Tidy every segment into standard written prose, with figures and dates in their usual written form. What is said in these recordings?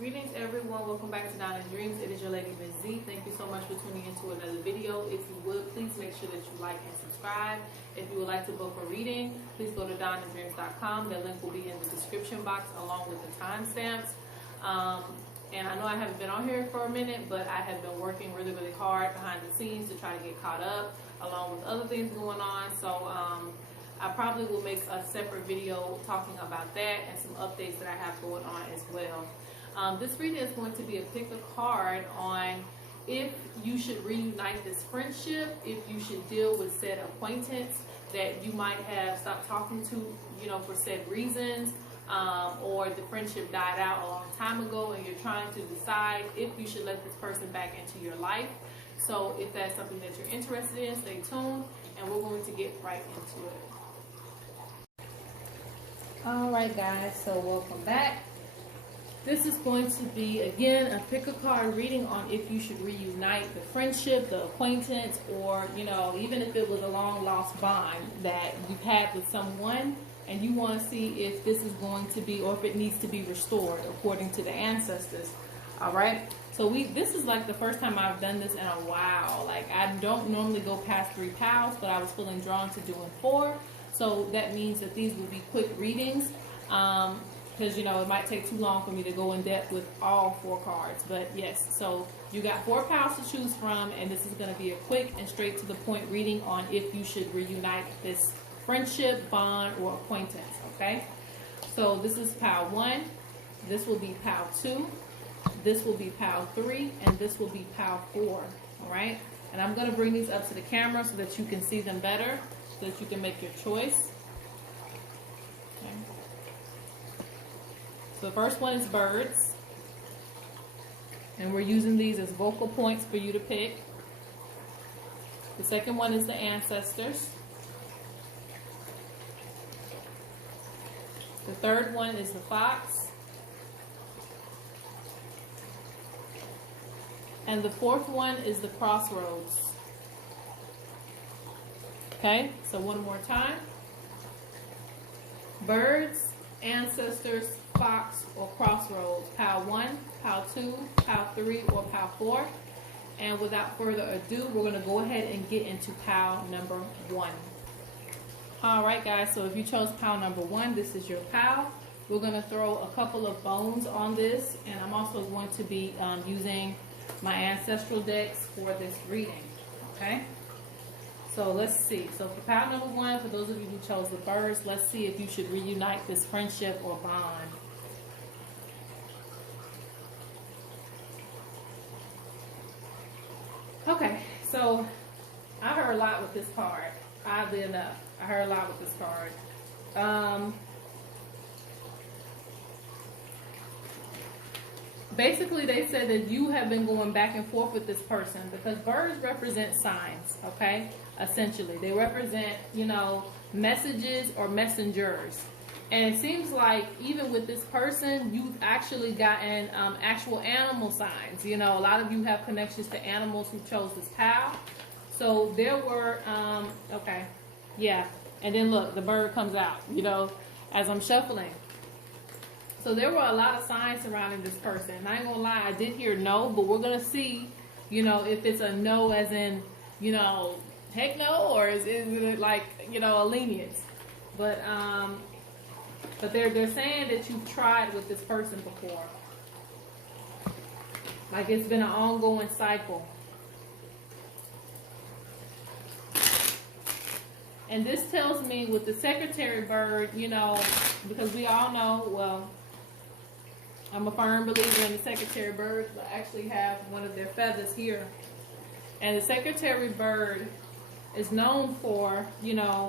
Greetings everyone, welcome back to Dreamz. It is your lady Ms.Z. Thank you so much for tuning into another video. If you would, please make sure that you like and subscribe. If you would like to book a reading, please go to DreamZ.com. The link will be in the description box along with the timestamps. And I know I haven't been on here for a minute, but I have been working really, really hard behind the scenes to try to get caught up along with other things going on. So I probably will make a separate video talking about that and some updates that I have going on as well. This reading is going to be a pick a card on if you should reunite this friendship, if you should deal with said acquaintance that you might have stopped talking to, for said reasons, or the friendship died out a long time ago and you're trying to decide if you should let this person back into your life. So if that's something that you're interested in, stay tuned and we're going to get right into it. Alright guys, so welcome back. This is going to be, again, a pick a card reading on if you should reunite the friendship, the acquaintance, or, even if it was a long lost bond that you've had with someone and you want to see if this is going to be, or if it needs to be restored according to the ancestors. All right. So this is like the first time I've done this in a while. Like I don't normally go past 3 piles, but I was feeling drawn to doing 4. So that means that these will be quick readings. Because it might take too long for me to go in depth with all 4 cards. But yes, so you got 4 piles to choose from, and this is going to be a quick and straight to the point reading on if you should reunite this friendship, bond, or acquaintance. Okay, so this is pile 1, this will be pile 2, this will be pile 3, and this will be pile 4. All right, and I'm going to bring these up to the camera so that you can see them better, so that you can make your choice. Okay. So the first one is birds, and we're using these as vocal points for you to pick. The second one is the ancestors. The third one is the fox. And the fourth one is the crossroads. Okay, so one more time. Birds, ancestors, fox, or crossroads. Pile 1, pile 2, pile 3, or pile 4. And without further ado, we're going to go ahead and get into pile number 1. Alright guys, so if you chose pile number 1, this is your pile. We're going to throw a couple of bones on this, and I'm also going to be using my ancestral decks for this reading. Okay? So let's see. So for pile number 1, for those of you who chose the birds, let's see if you should reunite this friendship or bond. Okay, so I heard a lot with this card. Oddly enough, I heard a lot with this card. Basically, they said that you have been going back and forth with this person because birds represent signs, okay? Essentially, they represent, messages or messengers. And it seems like even with this person, you've actually gotten actual animal signs. A lot of you have connections to animals who chose this pile. So there were, okay, yeah. And then look, the bird comes out, as I'm shuffling. So there were a lot of signs surrounding this person. And I ain't gonna lie, I did hear no, but we're gonna see, if it's a no as in, heck no, or is it like, a lenience. But they're saying that you've tried with this person before. Like it's been an ongoing cycle. And this tells me with the secretary bird, because we all know, well, I'm a firm believer in the secretary birds, but I actually have one of their feathers here. And the secretary bird is known for,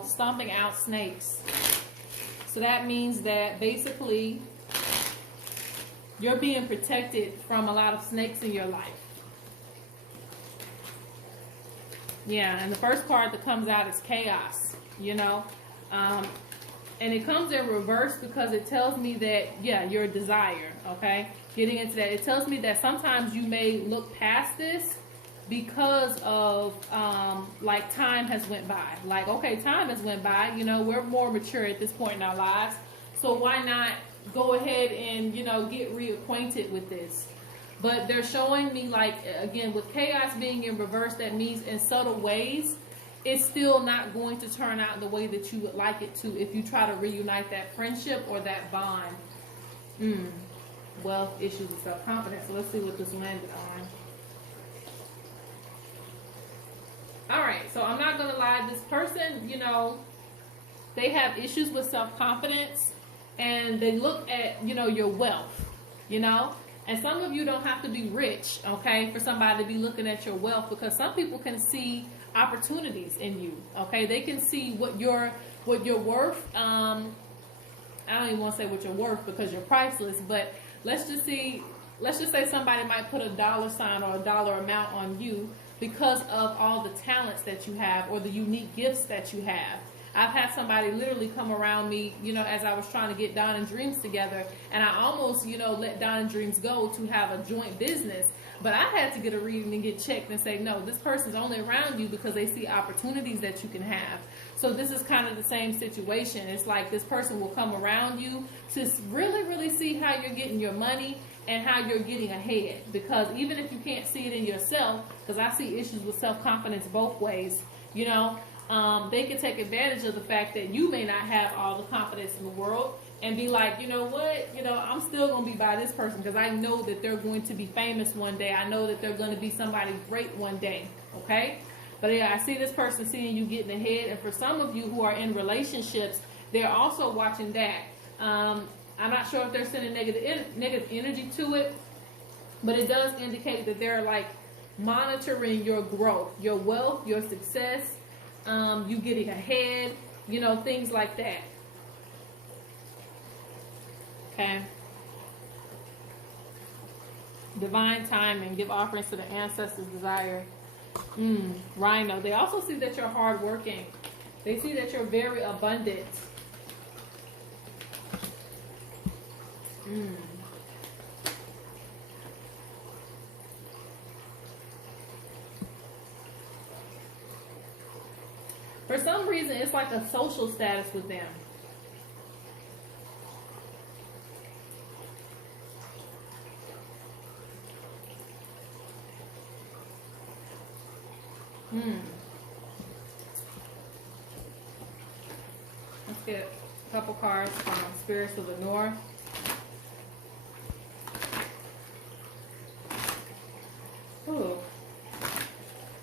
stomping out snakes. So that means that basically you're being protected from a lot of snakes in your life. Yeah, and the first card that comes out is chaos, and it comes in reverse because it tells me that, yeah, your desire, okay? Getting into that, it tells me that sometimes you may look past this because of, like, time has went by. Like, okay, time has went by, we're more mature at this point in our lives. So why not go ahead and, you know, get reacquainted with this. But they're showing me, like, again, with chaos being in reverse, that means in subtle ways, it's still not going to turn out the way that you would like it to if you try to reunite that friendship or that bond. Wealth, issues, and self-confidence. So let's see what this landed on. All right, so I'm not going to lie. This person, you know, they have issues with self-confidence, and they look at, you know, your wealth, you know. And some of you don't have to be rich, okay, for somebody to be looking at your wealth, because some people can see opportunities in you, okay. They can see what you're worth. I don't even want to say what you're worth because you're priceless, but let's just say somebody might put a dollar sign or a dollar amount on you because of all the talents that you have or the unique gifts that you have. I've had somebody literally come around me, you know, as I was trying to get Dawn and Dreams together, and I almost, you know, let Dawn and Dreams go to have a joint business, but I had to get a reading and get checked and say, no, this person's only around you because they see opportunities that you can have. So this is kind of the same situation. It's like this person will come around you to really, really see how you're getting your money and how you're getting ahead, because even if you can't see it in yourself, because I see issues with self-confidence both ways, you know, they can take advantage of the fact that you may not have all the confidence in the world and be like, you know what, you know, I'm still going to be by this person because I know that they're going to be famous one day. I know that they're going to be somebody great one day, okay? But yeah, I see this person seeing you getting ahead, and for some of you who are in relationships, they're also watching that. I'm not sure if they're sending negative energy to it, but it does indicate that they're like monitoring your growth, your wealth, your success, you getting ahead, you know, things like that. Okay. Divine timing. Give offerings to the ancestors' desire. Rhino. They also see that you're hardworking. They see that you're very abundant. For some reason, it's like a social status with them. Let's get a couple cards from Spirits of the North. Ooh.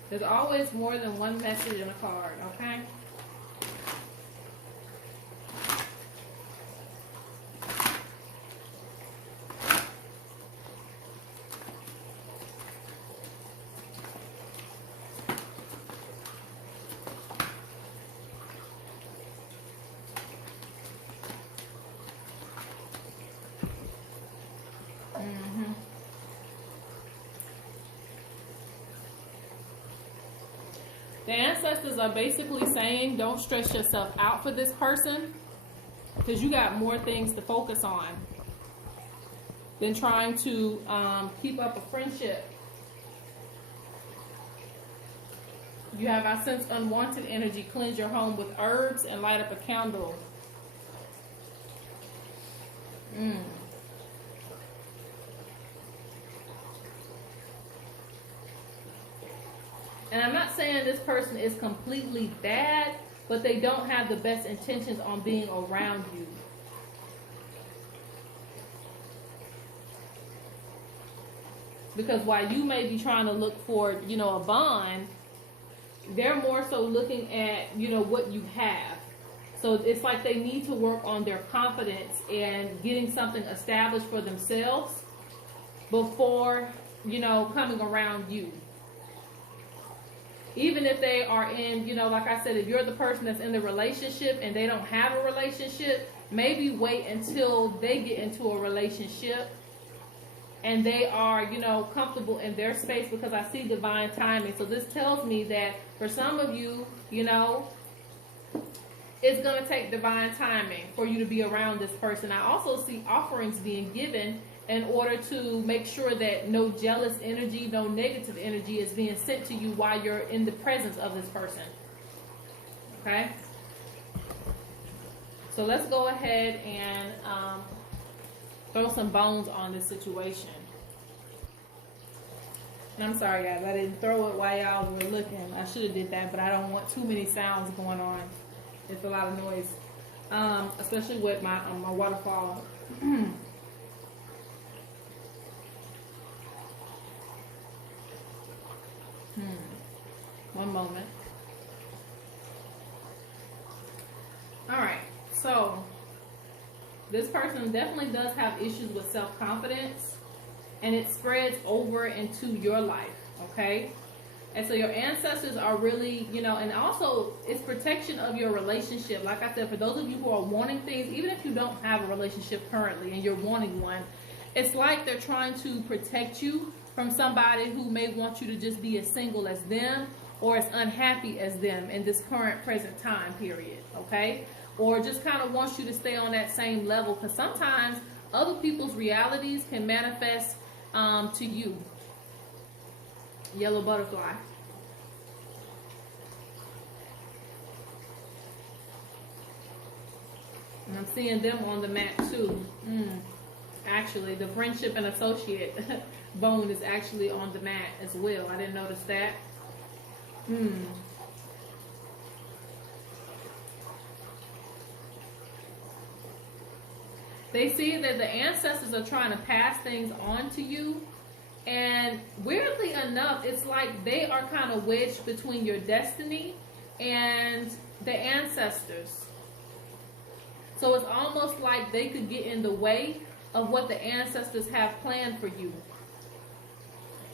There's always more than one message in a card, okay? The ancestors are basically saying don't stress yourself out for this person because you got more things to focus on than trying to keep up a friendship. You have, I sense, unwanted energy. Cleanse your home with herbs and light up a candle. And I'm not saying this person is completely bad, but they don't have the best intentions on being around you. Because while you may be trying to look for, you know, a bond, they're more so looking at, you know, what you have. So it's like they need to work on their confidence and getting something established for themselves before, you know, coming around you. Even if they are in, you know, like I said, if you're the person that's in the relationship and they don't have a relationship, maybe wait until they get into a relationship and they are, you know, comfortable in their space, because I see divine timing. So this tells me that for some of you, you know, it's going to take divine timing for you to be around this person. I also see offerings being given in order to make sure that no jealous energy, no negative energy is being sent to you while you're in the presence of this person. Okay? So let's go ahead and throw some bones on this situation. And I'm sorry, guys, I didn't throw it while y'all were looking. I should have did that, but I don't want too many sounds going on. It's a lot of noise, especially with my my waterfall. One moment. All right, so this person definitely does have issues with self-confidence, and it spreads over into your life, okay? And so your ancestors are really, you know, and also it's protection of your relationship. Like I said, for those of you who are wanting things, even if you don't have a relationship currently and you're wanting one, it's like they're trying to protect you from somebody who may want you to just be as single as them or as unhappy as them in this current present time period, okay? Or just kind of wants you to stay on that same level, because sometimes other people's realities can manifest to you. Yellow butterfly. And I'm seeing them on the mat too. Actually, the friendship and associate bone is actually on the mat as well. I didn't notice that. They see that the ancestors are trying to pass things on to you. And weirdly enough, it's like they are kind of wedged between your destiny and the ancestors. So it's almost like they could get in the way of what the ancestors have planned for you.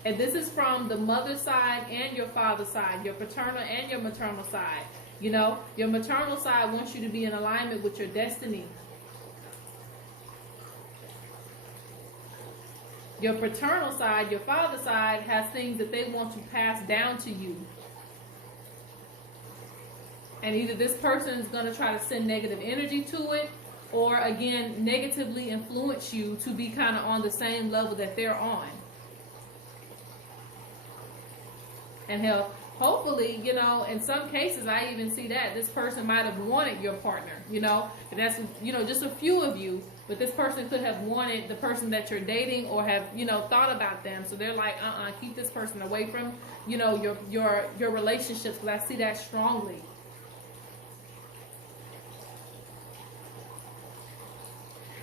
And this is from the mother side and your father side, your paternal and your maternal side. You know, your maternal side wants you to be in alignment with your destiny. Your paternal side, your father's side, has things that they want to pass down to you. And either this person is going to try to send negative energy to it, or again, negatively influence you to be kind of on the same level that they're on. And hell, hopefully, you know, in some cases, I even see that this person might have wanted your partner, you know, and that's, you know, just a few of you. But this person could have wanted the person that you're dating, or have, you know, thought about them. So they're like, keep this person away from, you know, your relationships, because I see that strongly.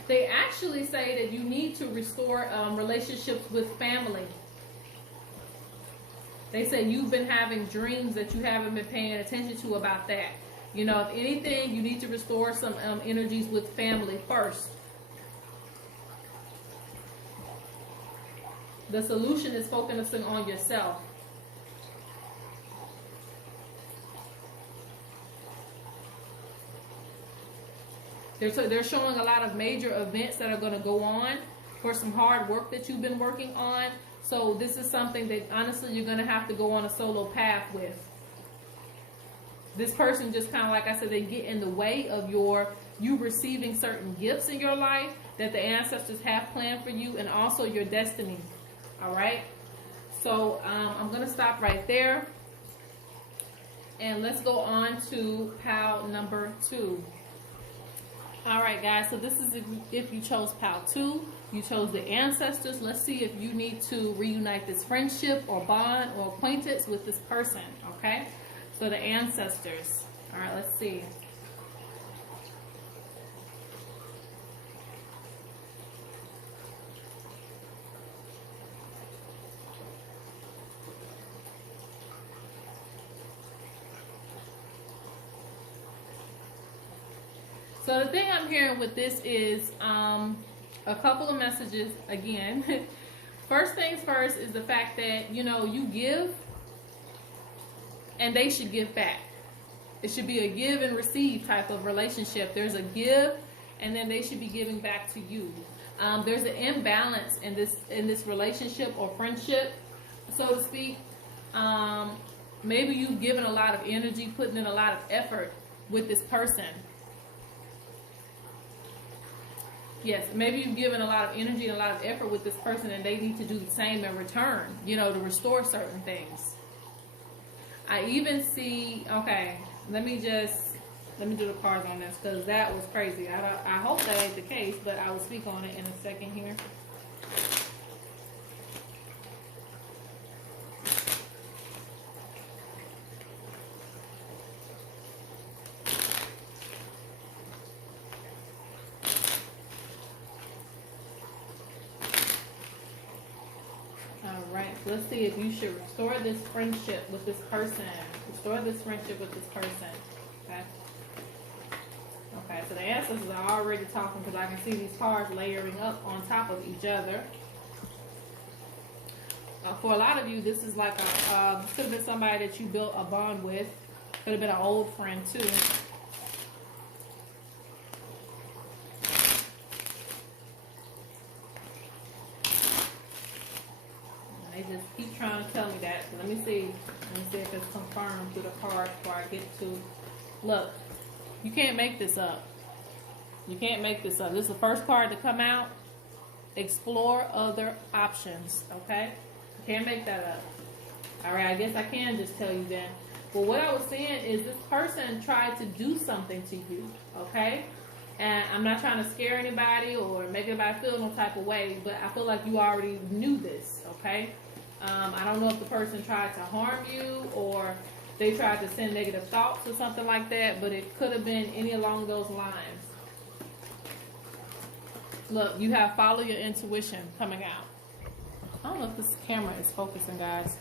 They actually say that you need to restore relationships with family. They say you've been having dreams that you haven't been paying attention to about that. You know, if anything, you need to restore some energies with family first. The solution is focusing on yourself. They're showing a lot of major events that are going to go on for some hard work that you've been working on. So this is something that honestly you're going to have to go on a solo path with. This person just kind of, like I said, they get in the way of you receiving certain gifts in your life that the ancestors have planned for you, and also your destiny. All right. So I'm going to stop right there. And let's go on to pile number 2. All right, guys. So this is if you chose pile 2. You chose the ancestors. Let's see if you need to reunite this friendship or bond or acquaintance with this person. Okay. So the ancestors. All right. Let's see. So the thing I'm hearing with this is a couple of messages again. First things first is the fact that, you know, you give and they should give back. It should be a give and receive type of relationship. There's a give and then they should be giving back to you. There's an imbalance in this relationship or friendship, so to speak. Maybe you've given a lot of energy, putting in a lot of effort with this person. Yes, maybe you've given a lot of energy and a lot of effort with this person, and they need to do the same in return, you know, to restore certain things. I even see, okay, let me Let me do the cards on this because that was crazy. I hope that ain't the case, but I will speak on it in a second here. Alright, so let's see if you should restore this friendship with this person. Restore this friendship with this person. Okay. Okay, so the ancestors are already talking because I can see these cards layering up on top of each other. For a lot of you, this is like a, could have been somebody that you built a bond with. Could have been an old friend too. They just keep trying to tell me that. So let me see if it's confirmed through the card before I get to. Look, you can't make this up. You can't make this up. This is the first card to come out. Explore other options. Okay? You can't make that up. Alright, I guess I can just tell you then. Well, what I was saying is this person tried to do something to you. Okay? And I'm not trying to scare anybody or make anybody feel no type of way, but I feel like you already knew this. Okay? I don't know if the person tried to harm you or they tried to send negative thoughts or something like that, but it could have been any along those lines. Look, you have follow your intuition coming out. I don't know if this camera is focusing, guys.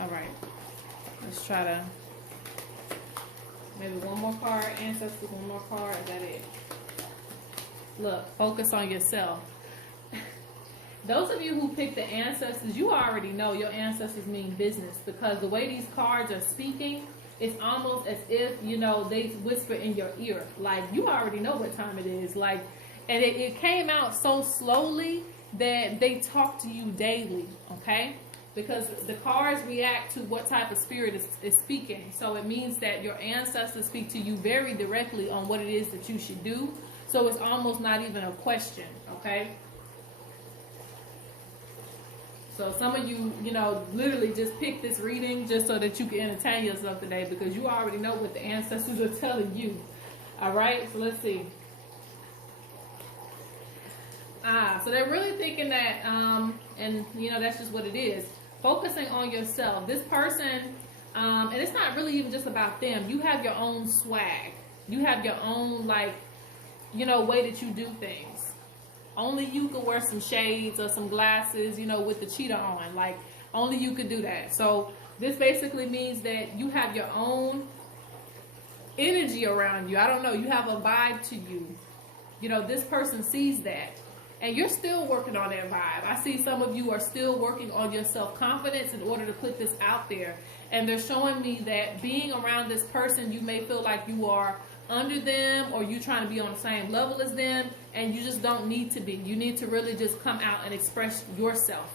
All right. Let's try to, maybe one more card, ancestors, one more card, is that it? Look, focus on yourself. Those of you who pick the ancestors, you already know your ancestors mean business because the way these cards are speaking, it's almost as if, you know, they whisper in your ear. Like, you already know what time it is. Like, and it came out so slowly that they talk to you daily, okay? Because the cards react to what type of spirit is speaking. So it means that your ancestors speak to you very directly on what it is that you should do. So it's almost not even a question, okay? So some of you, you know, literally just pick this reading just so that you can entertain yourself today because you already know what the ancestors are telling you. All right, so let's see. So they're really thinking that, and you know, that's just what it is. Focusing on yourself. This person, and it's not really even just about them. You have your own swag. You have your own, like, you know, way that you do things. Only you could wear some shades or some glasses, you know, with the cheetah on. Like, only you could do that. So this basically means that you have your own energy around you. I don't know. You have a vibe to you. You know, this person sees that. And you're still working on that vibe. I see some of you are still working on your self-confidence in order to put this out there. And they're showing me that being around this person, you may feel like you are under them or you trying to be on the same level as them, and you just don't need to be. You need to really just come out and express yourself.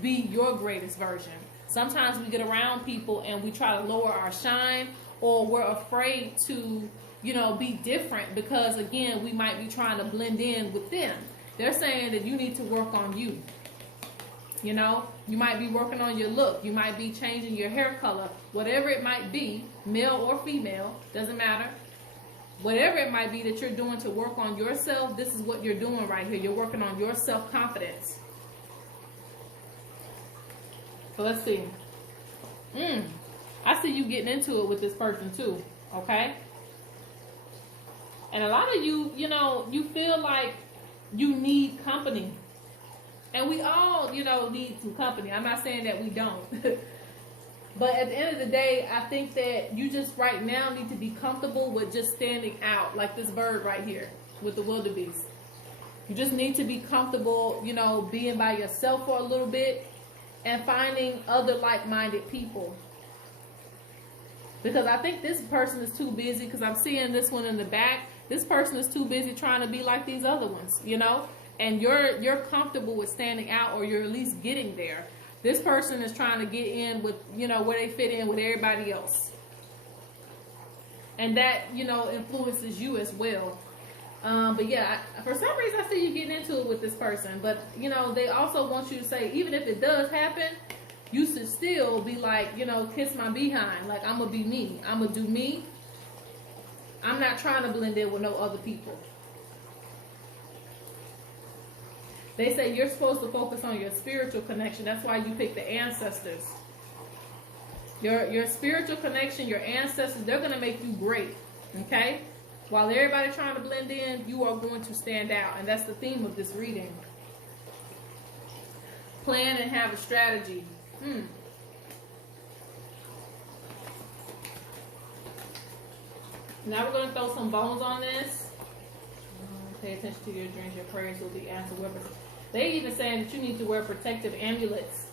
Be your greatest version. Sometimes we get around people and we try to lower our shine, or we're afraid to, you know, be different because, again, we might be trying to blend in with them. They're saying that you need to work on you. You know, you might be working on your look. You might be changing your hair color. Whatever it might be, male or female, doesn't matter. Whatever it might be that you're doing to work on yourself, this is what you're doing right here. You're working on your self-confidence. So let's see. I see you getting into it with this person too, okay? And a lot of you, you know, you feel like you need company. And we all, you know, need some company. I'm not saying that we don't. But at the end of the day, I think that you just right now need to be comfortable with just standing out like this bird right here with the wildebeest. You just need to be comfortable, you know, being by yourself for a little bit and finding other like-minded people. Because I think this person is too busy, because I'm seeing this one in the back. This person is too busy trying to be like these other ones, you know? And you're comfortable with standing out, or you're at least getting there. This person is trying to get in with, you know, where they fit in with everybody else. And that, you know, influences you as well. But yeah, for some reason I see you getting into it with this person. But, you know, they also want you to say, even if it does happen, you should still be like, you know, kiss my behind. Like, I'm going to be me. I'm going to do me. I'm not trying to blend in with no other people. They say you're supposed to focus on your spiritual connection. That's why you pick the ancestors. Your spiritual connection, your ancestors, they're going to make you great. Okay? While everybody's trying to blend in, you are going to stand out. And that's the theme of this reading. Plan and have a strategy. Now we're going to throw some bones on this. Pay attention to your dreams. Your prayers will be answered. They even saying that you need to wear protective amulets.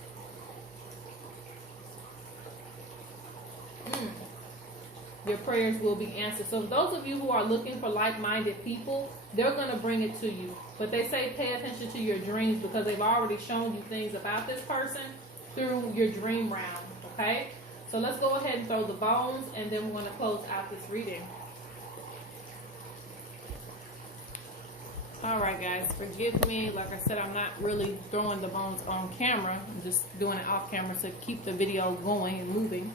Your prayers will be answered. So those of you who are looking for like-minded people, they're going to bring it to you. But they say pay attention to your dreams because they've already shown you things about this person through your dream round. Okay? So let's go ahead and throw the bones, and then we're going to close out this reading. Alright guys, forgive me. Like I said, I'm not really throwing the bones on camera. I'm just doing it off camera to keep the video going and moving.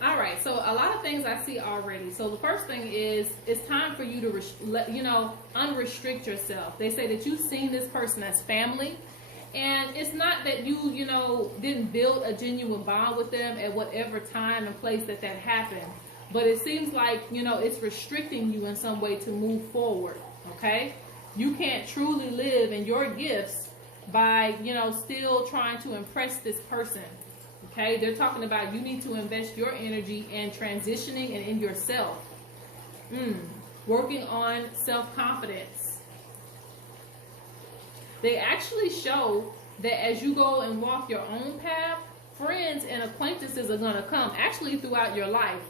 Alright, so a lot of things I see already. So the first thing is, it's time for you to unrestrict yourself. They say that you've seen this person as family. And it's not that you didn't build a genuine bond with them at whatever time and place that happened. But it seems like, it's restricting you in some way to move forward, okay? You can't truly live in your gifts by, still trying to impress this person, okay? They're talking about you need to invest your energy in transitioning and in yourself. Working on self-confidence. They actually show that as you go and walk your own path, friends and acquaintances are going to come actually throughout your life,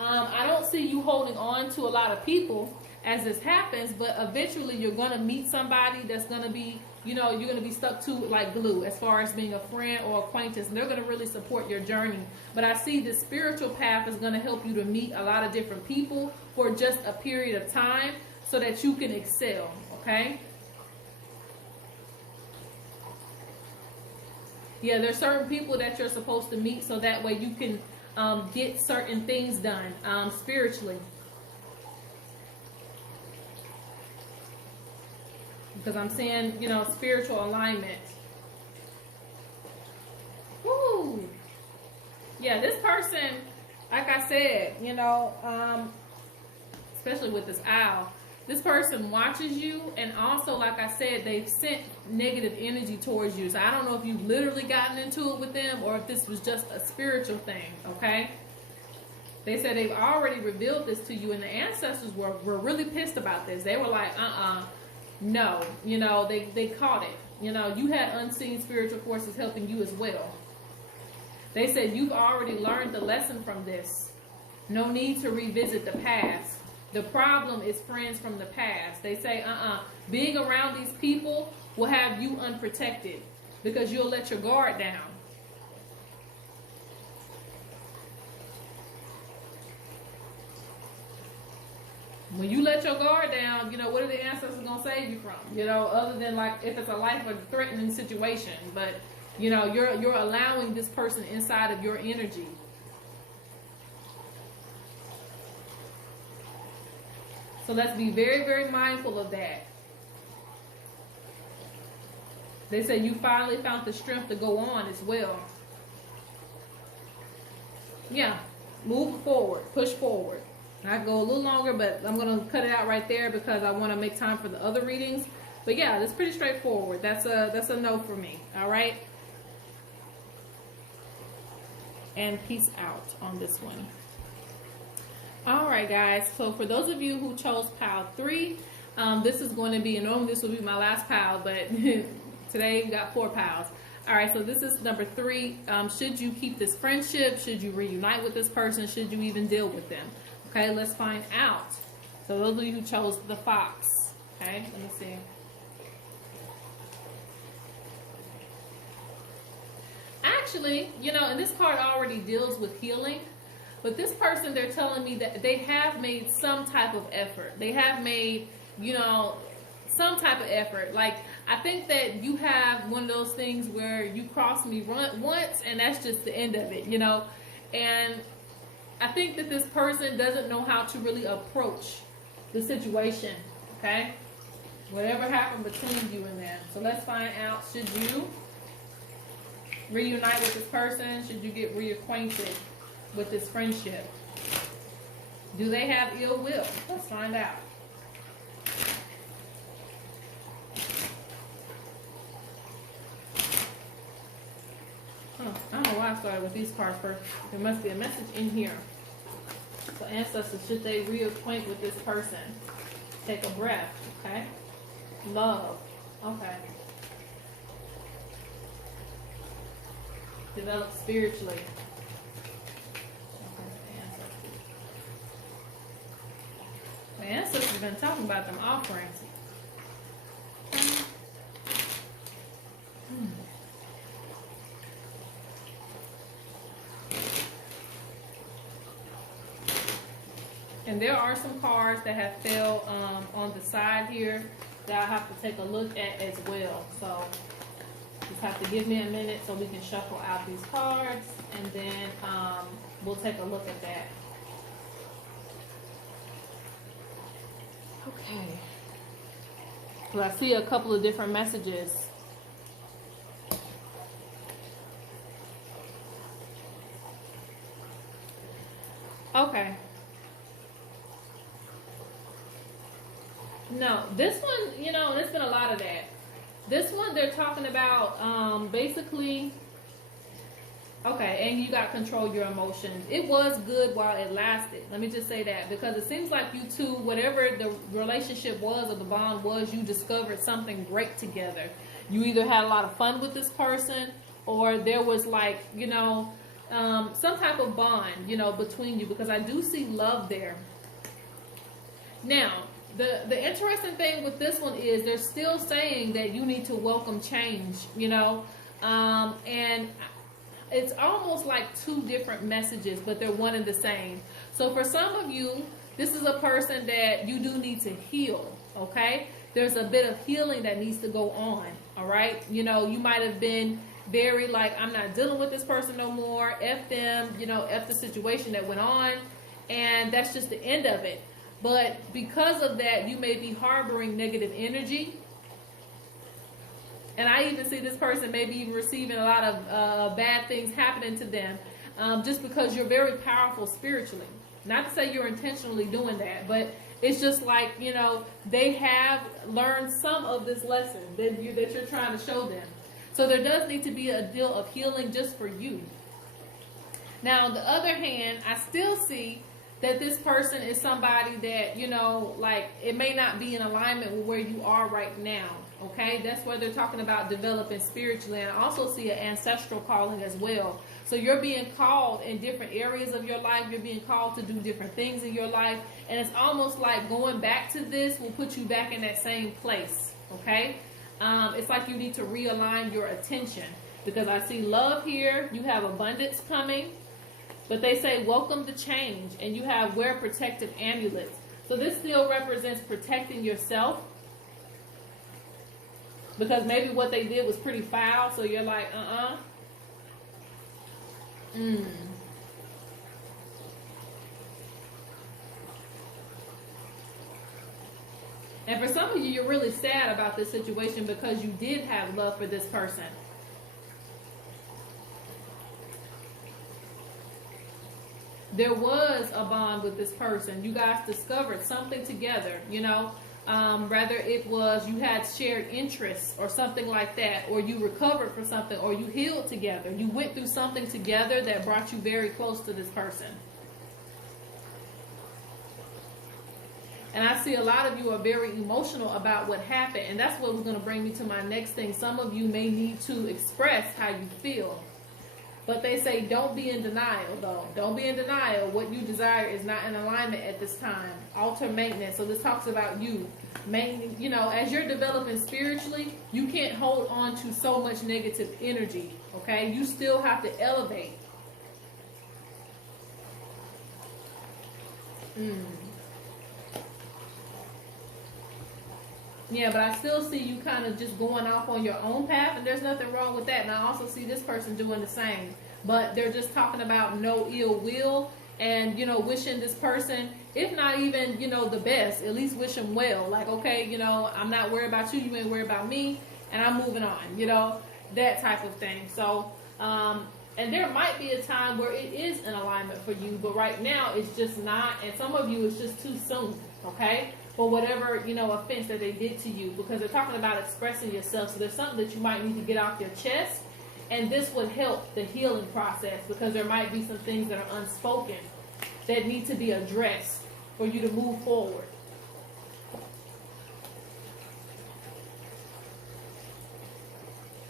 I don't see you holding on to a lot of people as this happens, but eventually you're going to meet somebody that's going to be, you're going to be stuck to like glue as far as being a friend or acquaintance, and they're going to really support your journey. But I see the spiritual path is going to help you to meet a lot of different people for just a period of time so that you can excel, okay? Yeah, there's certain people that you're supposed to meet so that way you can get certain things done spiritually. Because I'm saying, spiritual alignment. Woo! Yeah, this person, like I said, especially with this owl, this person watches you, and also, like I said, they've sent negative energy towards you. So I don't know if you've literally gotten into it with them or if this was just a spiritual thing, okay? They said they've already revealed this to you, and the ancestors were really pissed about this. They were like, no. They caught it. You had unseen spiritual forces helping you as well. They said you've already learned the lesson from this. No need to revisit the past. The problem is friends from the past. They say, being around these people will have you unprotected because you'll let your guard down. When you let your guard down, what are the ancestors going to save you from? Other than like if it's a life or threatening situation. But, you're allowing this person inside of your energy. So let's be very, very mindful of that. They say you finally found the strength to go on as well. Yeah, move forward, push forward. I go a little longer, but I'm going to cut it out right there because I want to make time for the other readings. But yeah, that's pretty straightforward. That's a no for me. All right. And peace out on this one. Alright guys, so for those of you who chose pile 3, this is going to be, and normally this will be my last pile, but today we got 4 piles. Alright, so this is number 3. Should you keep this friendship? Should you reunite with this person? Should you even deal with them? Okay, let's find out. So those of you who chose the fox. Okay, let me see. Actually, and this card already deals with healing. But this person, they're telling me that they have made some type of effort. They have made, some type of effort. Like, I think that you have one of those things where you cross me once and that's just the end of it, And I think that this person doesn't know how to really approach the situation, okay? Whatever happened between you and them. So let's find out, should you reunite with this person? Should you get reacquainted with this friendship? Do they have ill will? Let's find out. I don't know why I started with these cards first. There must be a message in here. So ancestors, should they reacquaint with this person? Take a breath, okay? Love, okay. Develop spiritually. The ancestors have been talking about them offerings. And there are some cards that have fell on the side here that I have to take a look at as well. So just have to give me a minute so we can shuffle out these cards, and then we'll take a look at that. Okay. Well, I see a couple of different messages. Okay. No, this one, you know, there's been a lot of that. This one, they're talking about basically, okay, and you got to control your emotions. It was good while it lasted. Let me just say that, because it seems like you two, whatever the relationship was or the bond was, you discovered something great together. You either had a lot of fun with this person, or there was like, you know, some type of bond, you know, between you, because I do see love there. Now, the interesting thing with this one is they're still saying that you need to welcome change, you know, and it's almost like two different messages, but they're one and the same. So for some of you, this is a person that you do need to heal, okay? There's a bit of healing that needs to go on, all right? You know, you might have been very like, I'm not dealing with this person no more, F them, you know, F the situation that went on, and that's just the end of it. But because of that, you may be harboring negative energy. And I even see this person maybe even receiving a lot of bad things happening to them, just because you're very powerful spiritually. Not to say you're intentionally doing that, but it's just like, you know, they have learned some of this lesson that you're trying to show them. So there does need to be a deal of healing just for you. Now, on the other hand, I still see that this person is somebody that, you know, like, it may not be in alignment with where you are right now, okay? That's where they're talking about developing spiritually. And I also see an ancestral calling as well. So you're being called in different areas of your life. You're being called to do different things in your life. And it's almost like going back to this will put you back in that same place, okay? It's like you need to realign your attention, because I see love here. You have abundance coming. But they say, welcome the change, and you have wear protective amulets. So this still represents protecting yourself, because maybe what they did was pretty foul, so you're like, And for some of you, you're really sad about this situation because you did have love for this person. There was a bond with this person. You guys discovered something together, you know, whether it was you had shared interests or something like that, or you recovered from something, or you healed together. You went through something together that brought you very close to this person. And I see a lot of you are very emotional about what happened, and that's what was going to bring me to my next thing. Some of you may need to express how you feel. But they say don't be in denial, though. Don't be in denial. What you desire is not in alignment at this time. Alter maintenance. So this talks about you. You know, as you're developing spiritually, you can't hold on to so much negative energy, okay? You still have to elevate. Yeah, but I still see you kind of just going off on your own path, and there's nothing wrong with that. And I also see this person doing the same. But they're just talking about no ill will, and, you know, wishing this person, if not even, you know, the best, at least wish them well. Like, okay, you know, I'm not worried about you, you ain't worried about me, and I'm moving on, you know, that type of thing. So, and there might be a time where it is in alignment for you, but right now it's just not, and some of you it's just too soon, okay? For whatever, you know, offense that they did to you, because they're talking about expressing yourself. So there's something that you might need to get off your chest, and this would help the healing process, because there might be some things that are unspoken that need to be addressed for you to move forward.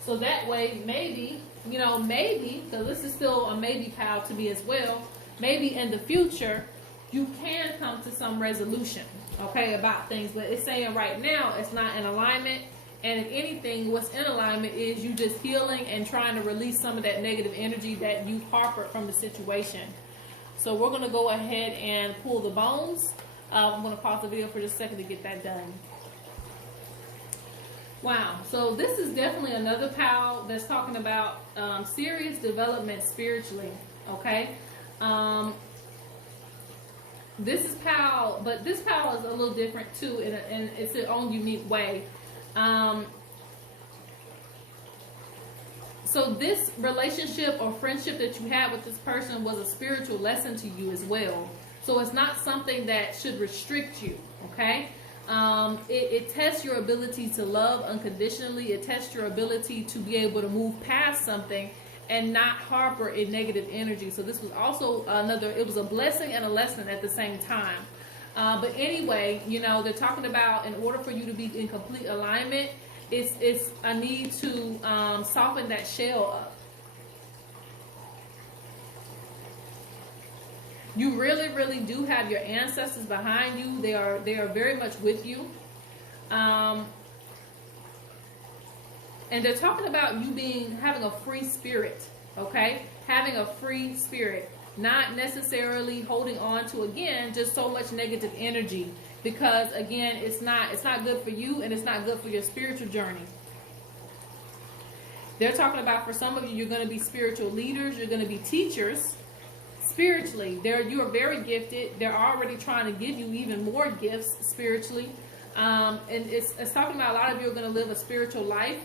So that way, maybe, you know, maybe, because this is still a maybe pile to me as well, maybe in the future, you can come to some resolution, okay, about things. But it's saying right now, it's not in alignment. And if anything, what's in alignment is you just healing and trying to release some of that negative energy that you harbored from the situation. So we're going to go ahead and pull the bones. I'm going to pause the video for just a second to get that done. Wow, so this is definitely another pile that's talking about serious development spiritually, okay? This is pile, but this pile is a little different too, and it's its own unique way. So this relationship or friendship that you had with this person was a spiritual lesson to you as well. So it's not something that should restrict you, okay? It tests your ability to love unconditionally. It tests your ability to be able to move past something and not harbor in negative energy. So this was also it was a blessing and a lesson at the same time. But anyway, you know, they're talking about in order for you to be in complete alignment, it's a need to soften that shell up. You really, really do have your ancestors behind you. They are very much with you. And they're talking about you having a free spirit, okay? Having a free spirit, not necessarily holding on to, again, just so much negative energy, because again, it's not good for you, and it's not good for your spiritual journey. They're talking about, for some of you, you're going to be spiritual leaders, you're going to be teachers. Spiritually, you are very gifted. They're already trying to give you even more gifts spiritually. And it's talking about a lot of you are going to live a spiritual life.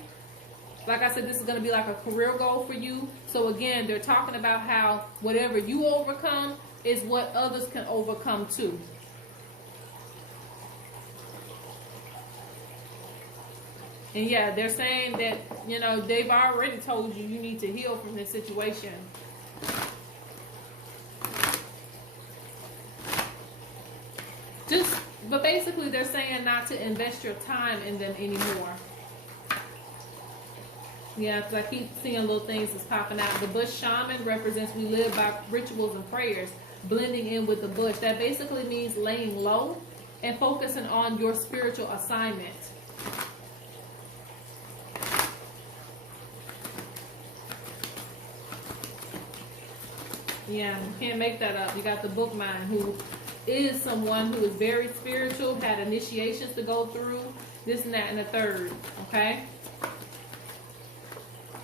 Like I said, this is going to be like a career goal for you. So again, they're talking about how whatever you overcome is what others can overcome too. And yeah, they're saying that, you know, they've already told you you need to heal from this situation. But basically they're saying not to invest your time in them anymore. Yeah, because I keep seeing little things that's popping out. The bush shaman represents we live by rituals and prayers, blending in with the bush. That basically means laying low and focusing on your spiritual assignment. Yeah, you can't make that up. You got the book mind, who is someone who is very spiritual, had initiations to go through, this and that and the third, okay?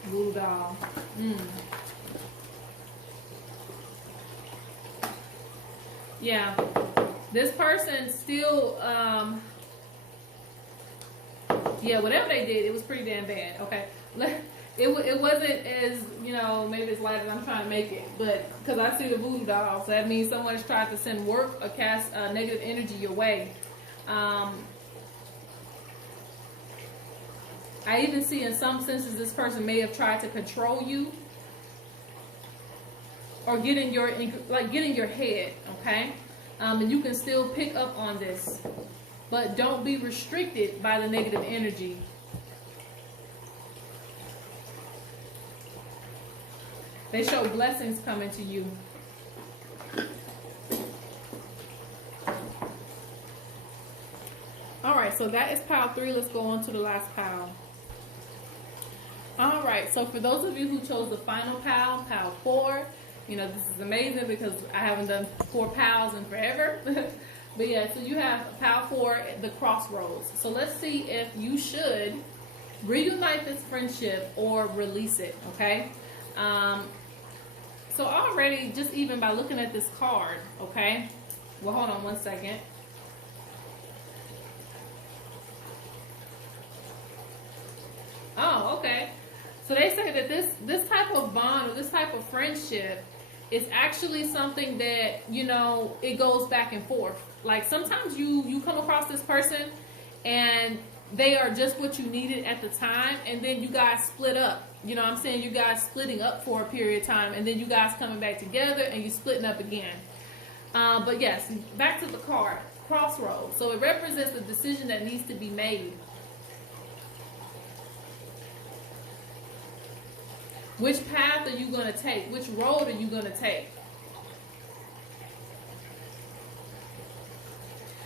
Voodoo doll. Yeah, this person still, yeah, whatever they did, it was pretty damn bad, okay? It wasn't as, you know, maybe as light as I'm trying to make it, but because I see the voodoo doll, so that means someone's tried to send work or cast negative energy your way. I even see in some senses this person may have tried to control you or get in your head, okay? And you can still pick up on this, but don't be restricted by the negative energy. They show blessings coming to you. All right, so that is pile 3. Let's go on to the last pile. All right, so for those of you who chose the final pile, pile 4, you know, this is amazing because I haven't done 4 piles in forever. But yeah, so you have pile 4, the Crossroads. So let's see if you should reunite this friendship or release it, okay? So already, just even by looking at this card, okay? Well, hold on one second. Oh, okay. So they say that this type of bond or this type of friendship is actually something that, you know, it goes back and forth. Like sometimes you come across this person and they are just what you needed at the time, and then you guys split up. You know what I'm saying? You guys splitting up for a period of time, and then you guys coming back together and you splitting up again. But yes, back to the card, Crossroads. So it represents the decision that needs to be made. Which path are you going to take? Which road are you going to take?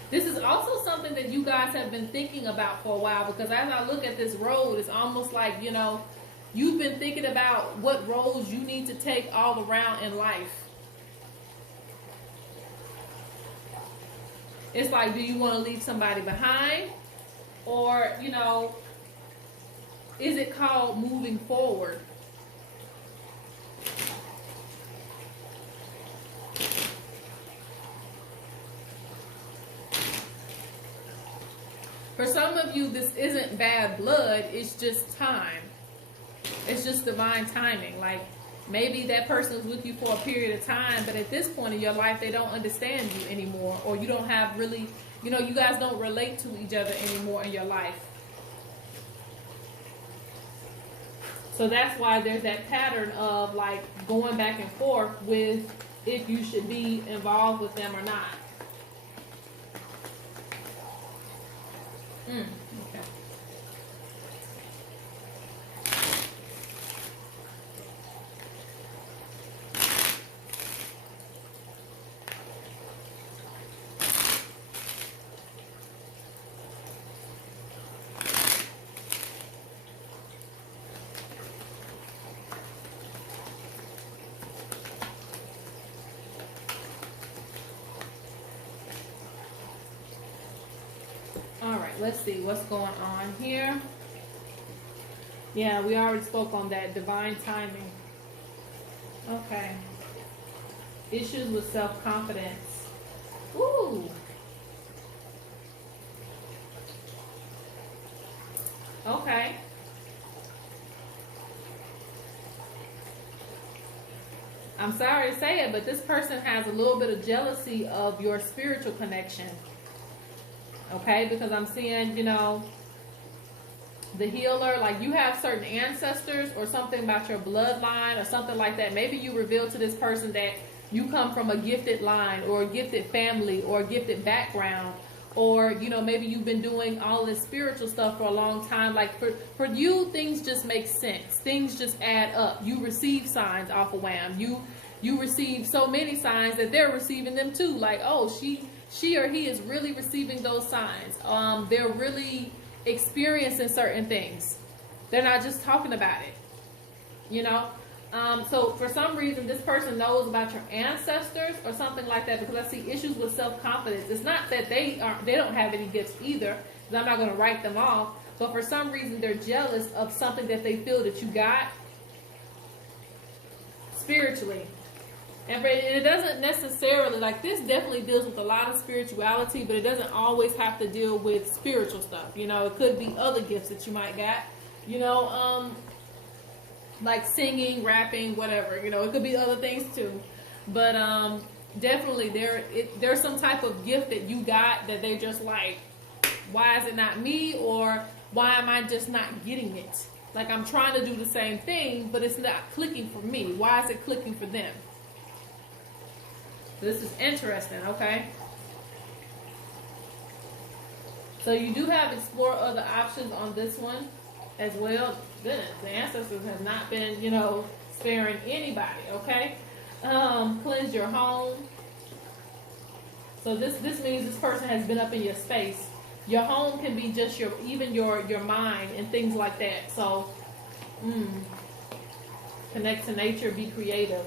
This is also something that you guys have been thinking about for a while, because as I look at this road, it's almost like, you know, you've been thinking about what roads you need to take all around in life. It's like, do you want to leave somebody behind? Or, you know, is it called moving forward? For some of you, this isn't bad blood, it's just time. It's just divine timing. Like, maybe that person was with you for a period of time, but at this point in your life, they don't understand you anymore, or you don't have really, you know, you guys don't relate to each other anymore in your life. So that's why there's that pattern of, like, going back and forth with if you should be involved with them or not. Okay. All right, let's see what's going on here. Yeah, we already spoke on that, divine timing. Okay. Issues with self-confidence. Ooh. Okay. I'm sorry to say it, but this person has a little bit of jealousy of your spiritual connection. Okay, because I'm seeing, you know, the healer, like you have certain ancestors or something about your bloodline or something like that. Maybe you reveal to this person that you come from a gifted line or a gifted family or a gifted background, or, you know, maybe you've been doing all this spiritual stuff for a long time. Like for you, things just make sense. Things just add up. You receive signs off of Wham. You receive so many signs that they're receiving them too. Like, oh, she or he is really receiving those signs. They're really experiencing certain things. They're not just talking about it, you know. So for some reason, this person knows about your ancestors or something like that, because I see issues with self-confidence. It's not that they don't have any gifts either, because I'm not going to write them off. But for some reason, they're jealous of something that they feel that you got spiritually. And it doesn't necessarily, like, this definitely deals with a lot of spirituality, but it doesn't always have to deal with spiritual stuff. You know, it could be other gifts that you might got, you know, like singing, rapping, whatever. You know, it could be other things too. But definitely there's some type of gift that you got that they just like, why is it not me? Or why am I just not getting it? Like, I'm trying to do the same thing, but it's not clicking for me. Why is it clicking for them? This is interesting, okay? So you do have explore other options on this one as well. Goodness, the ancestors have not been, you know, sparing anybody, okay? Cleanse your home. So this means this person has been up in your space. Your home can be just your mind and things like that. So connect to nature, be creative.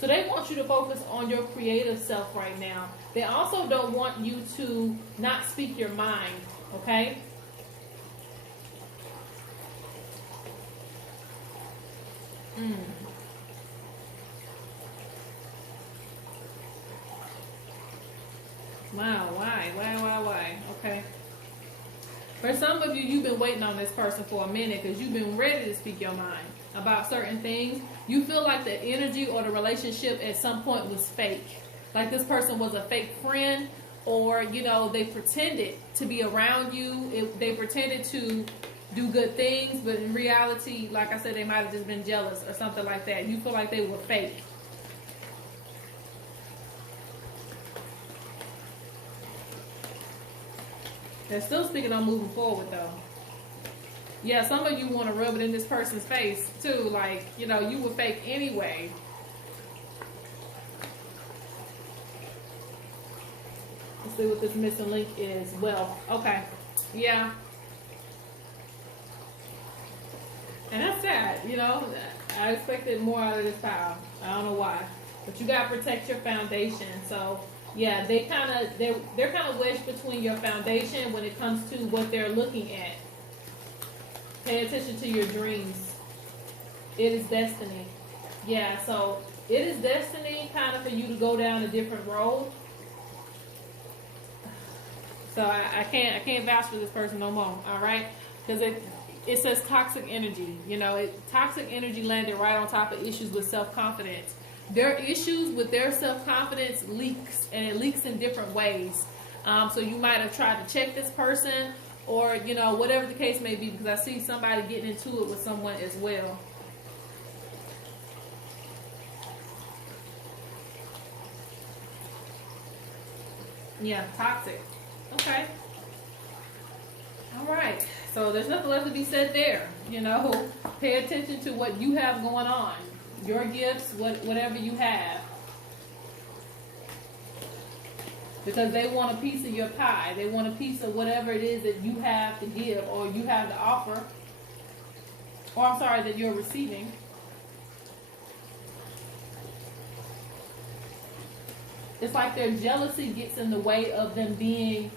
So they want you to focus on your creative self right now. They also don't want you to not speak your mind, okay? Wow, why? Okay. For some of you, you've been waiting on this person for a minute because you've been ready to speak your mind about certain things. You feel like the energy or the relationship at some point was fake. Like this person was a fake friend, or, you know, they pretended to be around you. They pretended to do good things, but in reality, like I said, they might have just been jealous or something like that. You feel like they were fake. They're still speaking on moving forward, though. Yeah, some of you want to rub it in this person's face, too. Like, you know, you were fake anyway. Let's see what this missing link is. Well, okay. Yeah. And that's sad, you know. I expected more out of this pile. I don't know why. But you got to protect your foundation. So... yeah, they're kind of wedged between your foundation when it comes to what they're looking at. Pay attention to your dreams. It is destiny. Yeah, so it is destiny kind of for you to go down a different road. So I can't vouch for this person no more. All right, because it says toxic energy. You know, toxic energy landed right on top of issues with self-confidence. Their issues with their self-confidence leaks, and it leaks in different ways. So you might have tried to check this person, or, you know, whatever the case may be, because I see somebody getting into it with someone as well. Yeah, toxic. Okay. All right. So there's nothing left to be said there. You know, pay attention to what you have going on. Your gifts, whatever you have. Because they want a piece of your pie. They want a piece of whatever it is that you have to give, or you have to offer. Or I'm sorry, that you're receiving. It's like their jealousy gets in the way of them being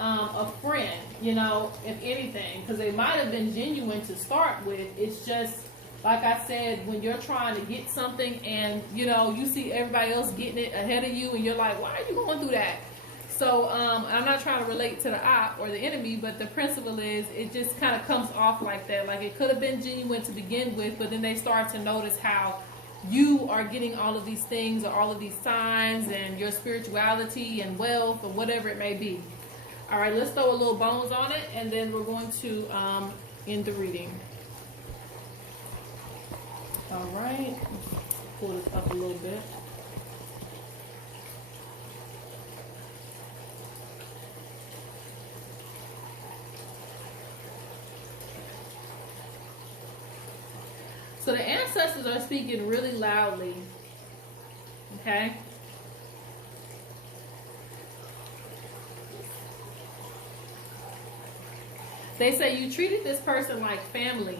a friend, you know, if anything. Because they might have been genuine to start with. It's just... like I said, when you're trying to get something and, you know, you see everybody else getting it ahead of you and you're like, why are you going through that? So I'm not trying to relate to the op or the enemy, but the principle is it just kind of comes off like that. Like it could have been genuine to begin with, but then they start to notice how you are getting all of these things or all of these signs and your spirituality and wealth or whatever it may be. All right, let's throw a little bones on it, and then we're going to end the reading. All right, pull this up a little bit. So the ancestors are speaking really loudly, okay? They say you treated this person like family.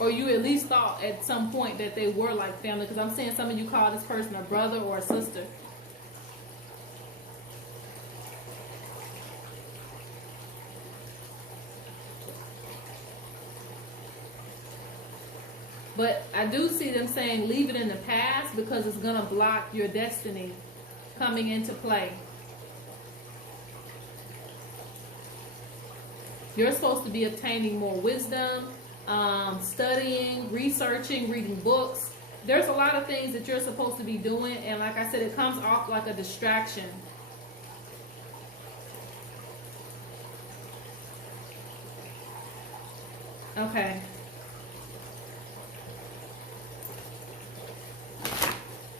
Or you at least thought at some point that they were like family. Because I'm seeing some of you call this person a brother or a sister. But I do see them saying leave it in the past because it's going to block your destiny coming into play. You're supposed to be obtaining more wisdom, studying, researching, reading books. There's a lot of things that you're supposed to be doing, and like I said, it comes off like a distraction. Okay.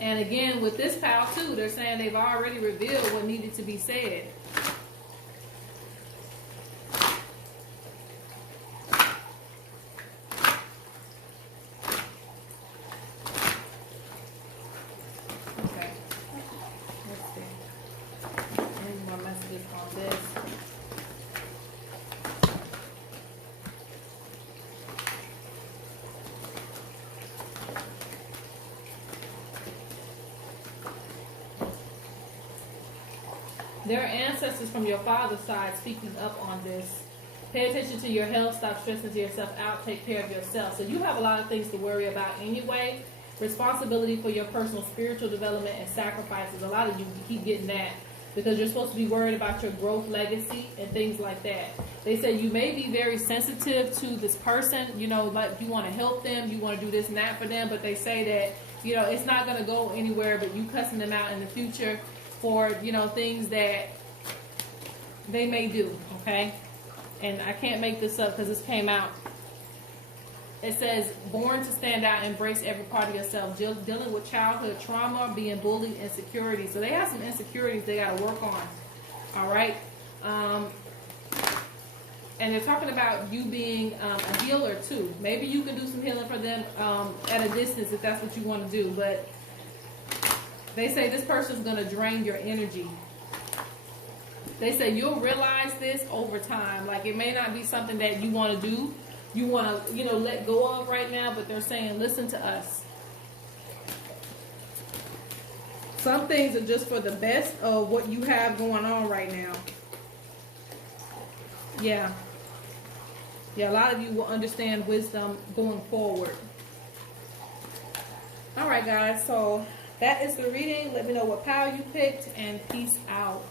And again, with this pile too, they're saying they've already revealed what needed to be said. Okay. Let's see. Any more messages on this? There are ancestors from your father's side speaking up on this. Pay attention to your health. Stop stressing yourself out. Take care of yourself. So you have a lot of things to worry about anyway. responsibility for your personal spiritual development and sacrifices. A lot of you keep getting that because you're supposed to be worried about your growth, legacy, and things like that. They say you may be very sensitive to this person, you know, like you want to help them, you want to do this and that for them, but they say that, you know, it's not going to go anywhere but you cussing them out in the future for, you know, things that they may do, okay? And I can't make this up because this came out. It says, born to stand out, embrace every part of yourself, dealing with childhood trauma, being bullied, insecurity. So they have some insecurities they got to work on, all right? And they're talking about you being a healer too. Maybe you can do some healing for them at a distance if that's what you want to do. But they say this person's going to drain your energy. They say you'll realize this over time. Like it may not be something that you want to do. You want to, you know, let go of right now, but they're saying, listen to us. Some things are just for the best of what you have going on right now. Yeah. Yeah, a lot of you will understand wisdom going forward. All right, guys. So that is the reading. Let me know what pile you picked, and peace out.